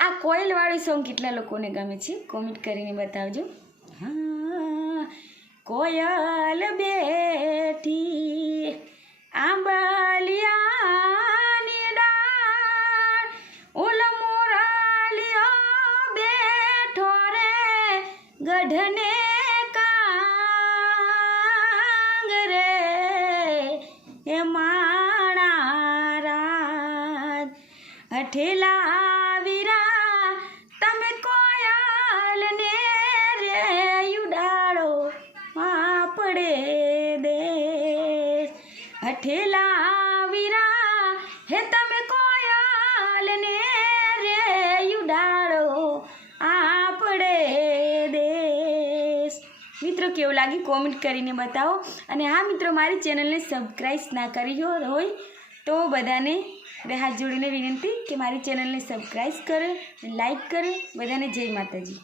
આ કોયલવાળું સોંગ કેટલા લોકોને ગમે છે કોમેન્ટ કરીને બતાવજો. હા, કોયલ બેઠી આંબલિયાની ડાળ, ઉલ મોરાલિયો બેઠો રે ગઢને કાંગ રે, એ માણા રાજ અઠેલા વીરા તમે કોયલને રે ઉડાડો આપડે દેશ. અઠેલા વીરા હે તમે કોયલને રે ઉડાડો આપડે દેશ. મિત્રો કેવું લાગ્યું કોમેન્ટ કરીને બતાવો. અને હા મિત્રો, મારી ચેનલને સબસ્ક્રાઈબ ના કરી હોય તો બધાને બે હાથ જોડીને વિનંતી કે મારી ચેનલને સબસ્ક્રાઈબ કરો, લાઈક કરો. બધાને જય માતાજી.